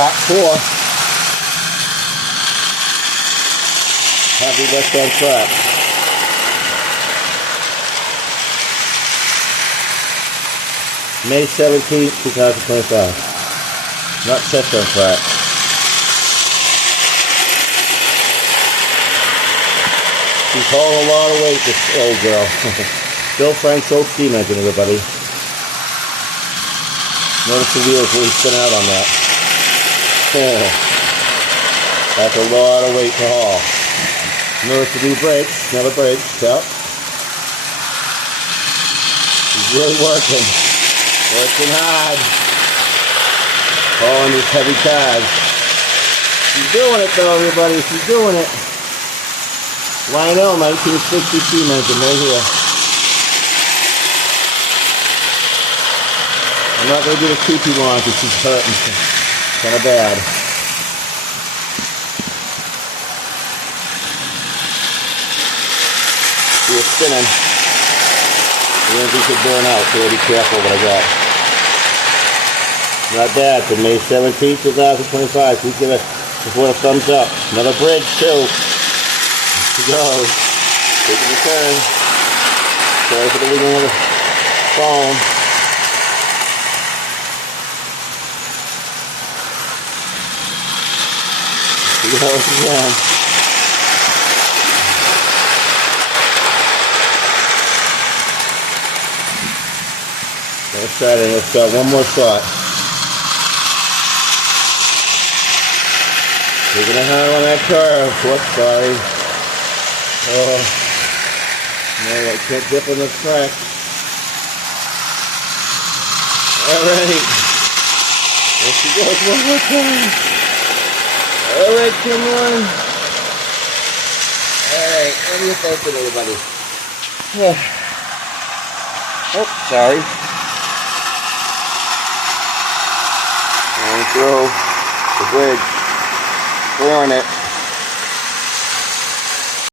Hot 4. Hadley West on track. May 17th, 2025. Not test on track. She's hauling a lot of weight, this old girl. Bill Frank's old steam engine, everybody. Notice the wheels really spin out on that. That's a lot of weight to haul. Notice the new brakes, never brakes, yep. She's really working. Working hard. Hauling these heavy cars. She's doing it though, everybody, she's doing it. Lionel 1960 steam engine right here. I'm not going to do this too long because she's hurting. Kind of bad. See it spinning. I don't think it could burn out, so be careful what I got. Not bad for May 17th, 2025. Please give it a thumbs up. Another bridge too. Here she goes. Taking a turn. Sorry for the wiggling of the phone. Here she goes again. Let's try it. Let's go. One more shot. Taking a hand on that curve. Whoops, sorry. Oh, no, I can't dip on the track. Alright. There she goes one more time. Alright, come on. Alright, what do you think, everybody? Oh, sorry. Going through the bridge. Clearing it.